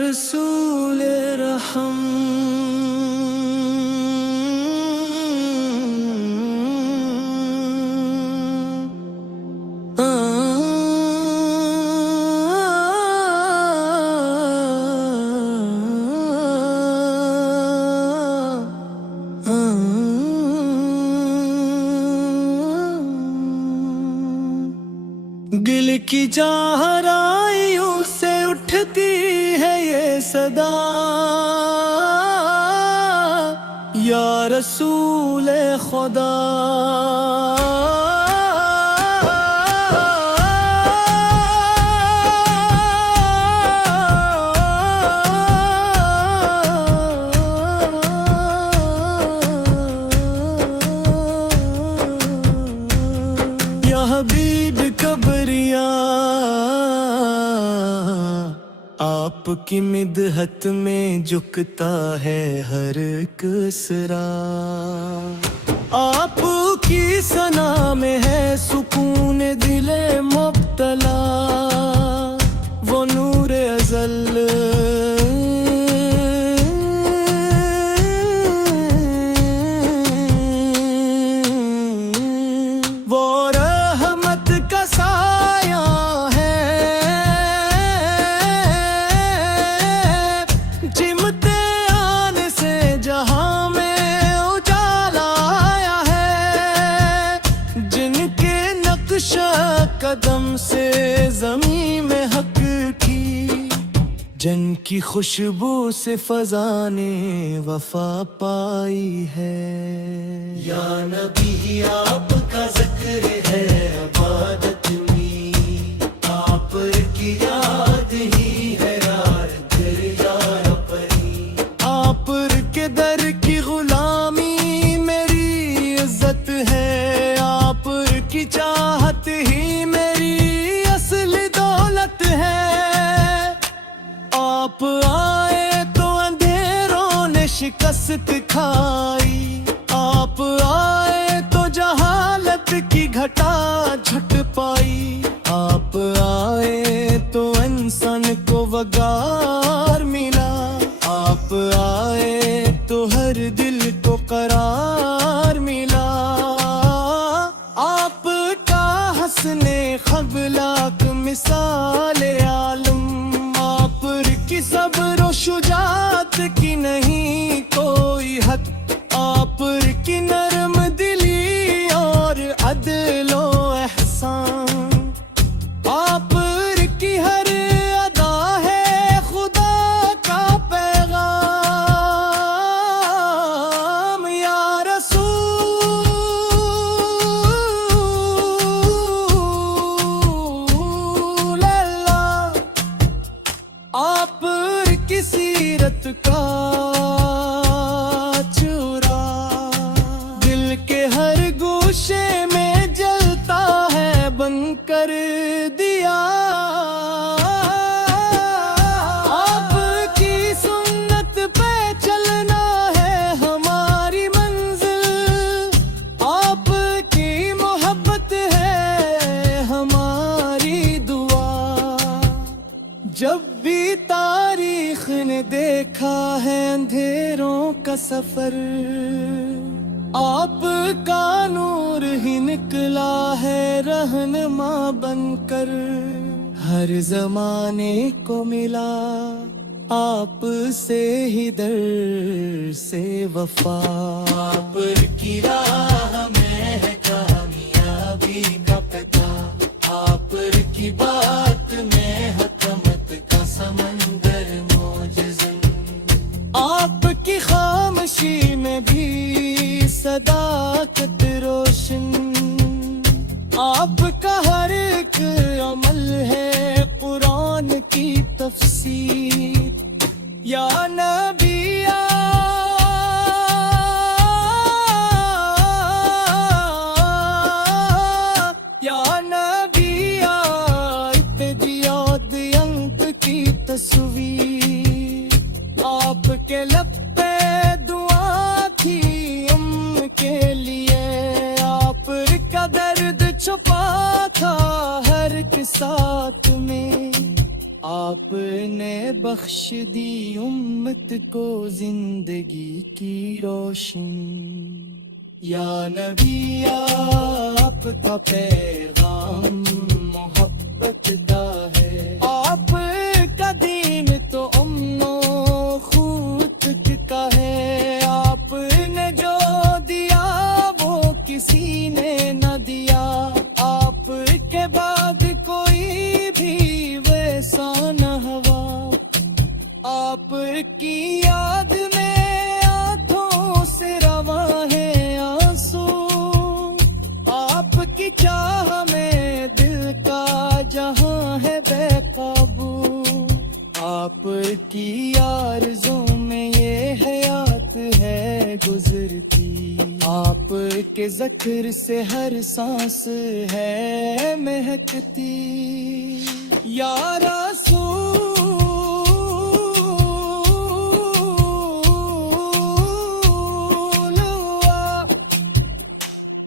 رسول رحم دل کی چہرائیوں سے اٹھتی ہے یہ صدا یا رسول خدا یا حبیب کبریا آپ کی مدحت میں جھکتا ہے ہر ایک سرا آپ کی ثنا میں ہے سکون دل مبتلا وہ نور ازل وہ رحمت کا سایہ ہے چمٹے آنے سے جہاں میں اجالا آیا ہے جن کے نقش قدم سے زمین میں حق کی جن کی خوشبو سے فضا نے وفا پائی ہے یا نبی آپ کا ذکر ہے عبادت میں آپ کی یاد ہی ہے یار دل یار پری آپ کے در کی غلامی میری عزت ہے آپ کی چاہت ہی میری اصل دولت ہے آپ آئے تو اندھیروں نے شکست کھائی آپ آئے تو جہالت کی گھٹا جھٹ پائی آپ آئے تو انسان کو وقار ملا آپ آئے تو ہر دل کو قرار ملا آپ کا حسن خبلاک مثال عالم آپ کی صبر و شجاعت کی نہیں کوئی حد آپ کی نرم دلی اور عدل و احسان آپ کی ہر ادا ہے خدا کا پیغام یا رسول اللہ آپ کی سیرت کا گوشے میں جلتا ہے بن کر دیا آپ کی سنت پہ چلنا ہے ہماری منزل آپ کی محبت ہے ہماری دعا جب بھی تاریخ نے دیکھا ہے اندھیروں کا سفر آپ کا نور ہی نکلا ہے رہنما بن کر ہر زمانے کو ملا آپ سے ہی در سے وفا آپ کی راہ میں ہے کامیابی کا پتا آپ کی بات میں حکمت کا سمندر موجزن آپ کی خاموشی میں بھی صداقت روشن آپ کا ہر ایک عمل ہے قرآن کی تفسیر یا نبی یا نبی ابتدیات انت کی تصویر آپ کے لب پہ دعا تھی کے لیے آپ کا درد چھپا تھا ہر ایک ساتھ میں آپ نے بخش دی امت کو زندگی کی روشن، یا نبی آپ کا پیغام محبت کا ہے، آپ کا دین تو امن و خود کا ہے، آپ نے جو دیا وہ کسی نے نہ دیا، آپ کے بعد کوئی بھی ویسا نہ ہوا، آپ کی یاد میں آنکھوں سے رواں ہے آنسو، آپ کی چاہ میں دل کا جہاں ہے بے قابو، آپ کی آرزوں میں یہ حیات ہے گزرتی، آپ کے ذکر سے ہر سانس ہے مہکتی، یا رسول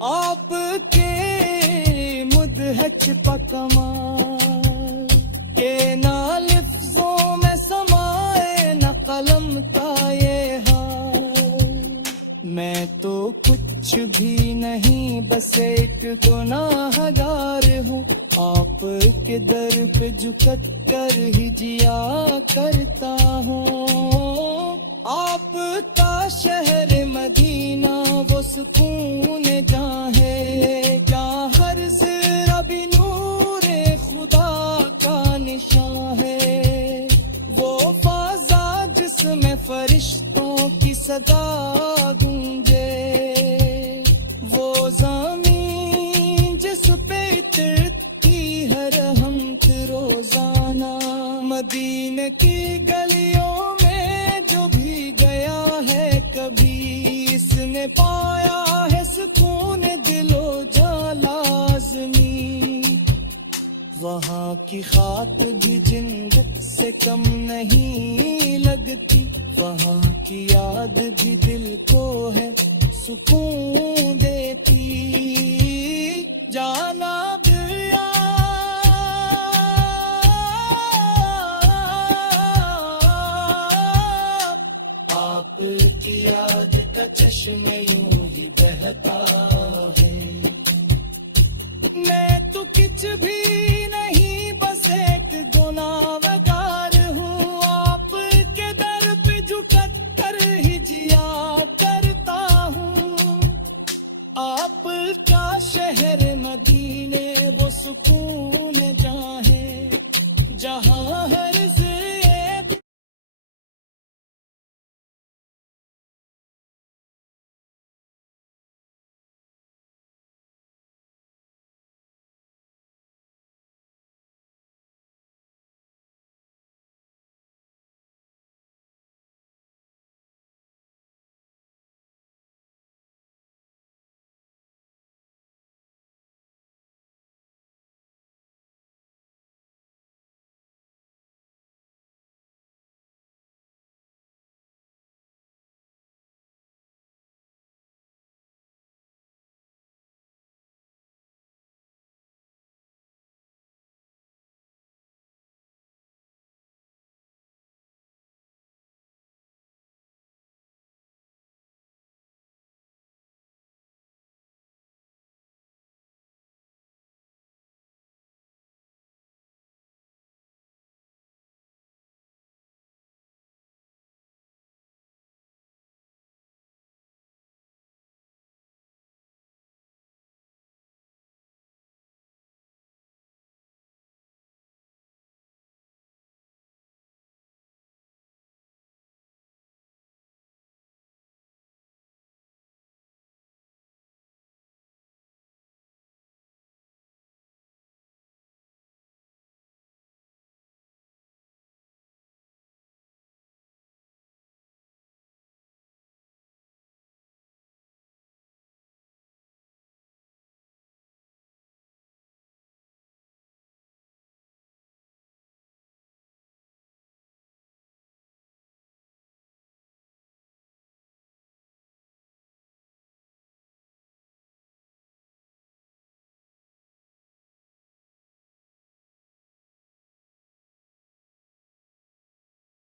آپ کے مدحت پا کمال کہ نہ لفظوں میں سمائے نہ قلم کا یہ حال، میں تو کچھ بھی نہیں بس ایک گناہ گار ہوں، آپ کے در پہ جھک کر ہی جیا کرتا ہوں، آپ کا شہر مدینہ وہ سکون جہاں ہے، کیا ہر ذرہ بھی نور خدا کا نشان ہے، وہ فضا جس میں فرشتوں کی صدا گونجے، وہ زمین جس پہ اترتی ہے رحمت روزانہ، مدینے کی گلیوں میں جو بھی گیا ہے کبھی اس نے پایا ہے سکون دل و جان لازمی، وہاں کی خاک بھی جنت سے کم نہیں لگتی، وہاں کی یاد بھی دل کو ہے سکون دیتی، جانا دیا آپ کی یاد کا چشمے